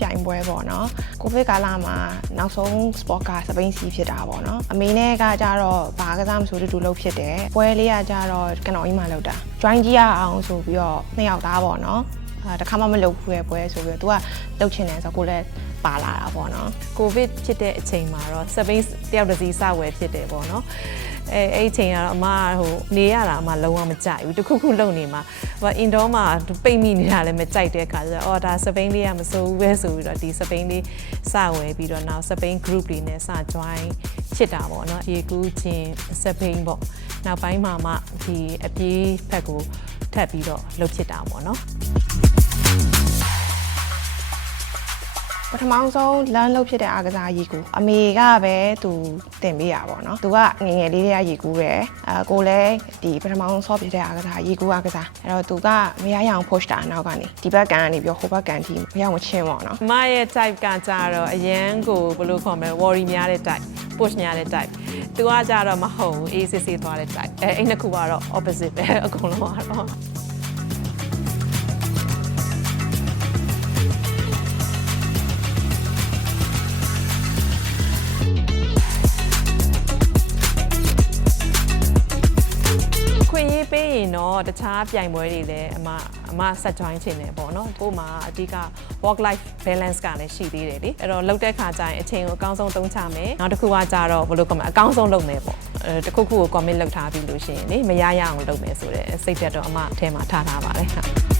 ပြိုင်ပွဲပေါ့နော်ကိုဗစ်ကာလမှာနောက်ဆုံး sport ကစပိန်စီဖြစ်တာပေါ့နော်အမေနဲ့ကကြတော့ဘာကစားမဆိုတူလုပ်ဖြစ်တယ်ပွဲလေးကကြတော့ကနော်ကြီးမှလုပ်တာ join ကြီးရအောင်ဆိုပြီးတော့2ယောက်သားပေါ့နော်တခါမှမလုပ်ဘူးရဲ့ပွဲဆိုပြီးတော့ तू ကလုပ်ချင်တယ်ဆိုတော့ကိုလည်းပါလာတာပေါ့နော်ကိုဗစ်ဖြစ်တဲ့အချိန်မှာတော့စပိန်တယောက်တစ်စီးစဝယ်ဖြစ်တယ်ပေါ့နော်အဲ့အချိန်ကတော့အမနေရတာအမလုံးဝမကြိုက်ဘူးတခုခုလုပ်နေမှာအင်ဒိုမှာပိတ်မိနေတာလည်းမကြိုက်တဲ့အခါကျတော့ဒါစပိန်လေးကမစိုးဘူးပဲဆိုပြီးတော့ဒီစပိန်လေးစဝယ်ပြီးတော့နောက်စပိန် group လေးနဲ့စ join ဖြစ်တာပေါ့နော်ရေကူးချင်းစပိန်ပေါ့နောက်ပိုင်းမှာမှဒီအပြေးဖက်ကိုထပ်ပြီးတော့လုပ်ဖြစ်တာပေါ့နော်ပထမဆုံးလမ်းလုပ်ဖြစ်တဲ့အားကစားရေကူအမေကပဲသူတင်ပေးရပါတော့သူကငငယ်လေးတွေကရေကူပဲကိုလည်းဒီပထမဆုံးဆော့ဖြစ်တဲ့အားကစားရေကူအားကစားအဲ့တော့သူကမရရအောင် push တာနောက်ကနေဒီဘက်ကန်ကနေပြီးဟိုဘက်ကန်ထိမရအောင်ချင်းပေါ့နော်မရဲ့ type ကကြတော့အရန်ကိုဘယ်လိုခေါ်မလဲ worry များတဲ့ type push များတဲ့ type သူကကြတော့မဟုတ်ဘူးအေးစစ်စစ်သွားတဲ့ type အဲ့နှစ်ခုကတော့ opposite ပဲအကုန်လုံးကတော့ပေးရင်တော့တခြားပြိုင်ပွဲတွေလည်းအမဆက် join ချင်တယ်ပေါ့နော်ကို့မှာအဓိက work life balance ကလည်းရှိသေးတယ်လေအဲ့တော့လုပ်တဲ့ခါကျရင်အချိန်ကိုအကောင်းဆုံးသုံးချမယ်နောက်တစ်ခုကကြတော့ဘယ်လိုကောမအကောင်းဆုံးလုပ်မယ်ပေါ့တခုခုကို commit လုပ်ထားပြီးလို့ရှိရင်လေမရရအောင်လုပ်မယ်ဆိုတဲ့စိတ်ဓာတ်တော့အမအထဲမှာထားပါတယ်ဟာ